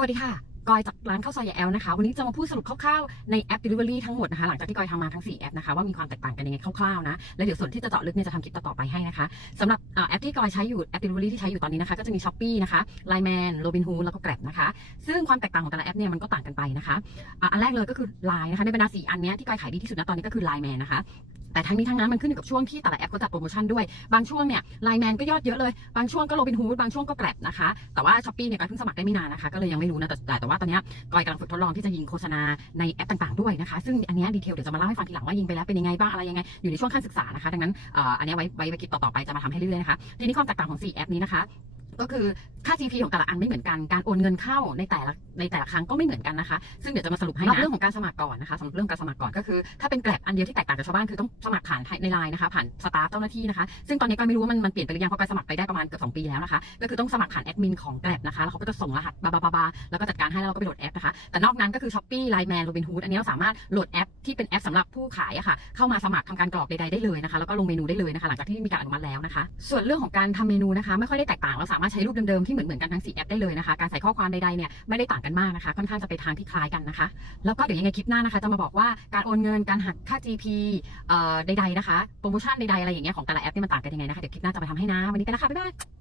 สวัสดีค่ะ กอยจากร้านข้าวซอยยาแอลนะคะ วันนี้จะมาพูดสรุปคร่าวๆในแอป Delivery ทั้งหมดนะคะ หลังจากที่กอยทำมาทั้ง 4 แอปนะคะ ว่ามีความแตกต่างกันยังไงคร่าวๆนะ แล้วเดี๋ยวส่วนที่จะเจาะลึกเนี่ยจะทำคลิปต่อๆไปให้นะคะสำหรับแอปที่กอยใช้อยู่แอป Delivery ที่ใช้อยู่ตอนนี้นะคะ ก็จะมี Shopee นะคะ Line Man Robinhood แล้วก็ Grab นะคะ ซึ่งความแตกต่างของแต่ละแอปเนี่ยมันก็ต่างกันไปนะคะ อันแรกเลยก็คือ Line นะคะ ในบรรดา4อันเนี้ยที่กอยขายดีที่สุดนะตอนนี้ก็คือ Line Man นะคะ แต่ทั้งนี้ทั้งนั้นมันขึ้นอยู่กับช่วงที่แต่ละแอปเขาจัดโปรโมชั่นด้วย บางช่วงเนี่ยไลแมนก็ยอดเยอะเลย บางช่วงก็โรบินฮูดบางช่วงก็แกร็บนะคะ แต่ว่าช้อปปี้เนี่ยก็เพิ่งสมัครได้ไม่นานนะคะ ก็เลยยังไม่รู้นะแต่แต่ว่าตอนนี้กอยกำลังฝึกทดลองที่จะยิงโฆษณาในแอปต่างๆด้วยนะคะ ซึ่งอันนี้ดีเทลเดี๋ยวจะมาเล่าให้ฟังทีหลังว่ายิงไปแล้วเป็นยังไงบ้างอะไรยังไง อยู่ในช่วงขั้นศึกษานะคะ ดังนั้นอันนี้ไว้ไว้ไว้คลิปต่อๆไปจะมาทำให้เรื่อยๆนะคะ ทีนี้ความแตกต่างของ4แอปนี้นะคะก็คือ ค่า GP ของแต่ละอันไม่เหมือนกัน การโอนเงินเข้าในแต่ละในแต่ละครั้งก็ไม่เหมือนกันนะคะ ซึ่งเดี๋ยวจะมาสรุปให้นะเรื่องของการสมัครก่อนนะคะสำหรับเรื่องการสมัครก่อนก็คือ ถ้าเป็นแกร็บอันเดียวที่แตกต่างจากชาวบ้านคือต้องสมัครผ่านในไลน์นะคะ ผ่านสตาฟเจ้าหน้าที่นะคะ ซึ่งตอนนี้ก็ไม่รู้ว่ามันมันเปลี่ยนไปหรือยัง เพราะก็สมัครไปได้ประมาณเกือบสองปีแล้วนะคะ ก็คือต้องสมัครผ่านแอดมินของแกร็บนะคะ แล้วเขาก็จะส่งรหัสบาบาบาบาแล้วก็จัดการให้แล้วเราก็ไปโหลดแอปนะคะ แต่นอกนั้นก็คือช้อปปี้ไลน์แมนโรบินฮูดอันนี้เราสามารถโหลดแอปที่เป็นแอปสำหรับผู้ขายอะค่ะ เข้ามาสมัครทำการกรอกใดๆได้เลยนะคะ แล้วก็ลงเมนูได้เลยนะคะ หลังจากที่มีการอนุมัติแล้วนะคะ ส่วนเรื่องของการทำเมนูนะคะ ไม่ค่อยได้แตกต่าง เราสามารถใช้รูปเดิมๆที่เหมือนๆกันทั้ง4แอปได้เลยนะคะ การใส่ข้อความใดๆเนี่ยไม่ได้ต่างกันมากนะคะ ค่อนข้างจะไปทางที่คล้ายกันนะคะ แล้วก็เดี๋ยวยังไงคลิปหน้านะคะจะมาบอกว่าการโอนเงินการหักค่า GP เอ่อใดๆนะคะโปรโมชั่นใดๆอะไรอย่างเงี้ยของแต่ละแอปนี่มันต่างกันยังไงนะคะเดี๋ยวคลิปหน้าจะมาทำให้นะวันนี้ไปแล้วค่ะบ๊ายบาย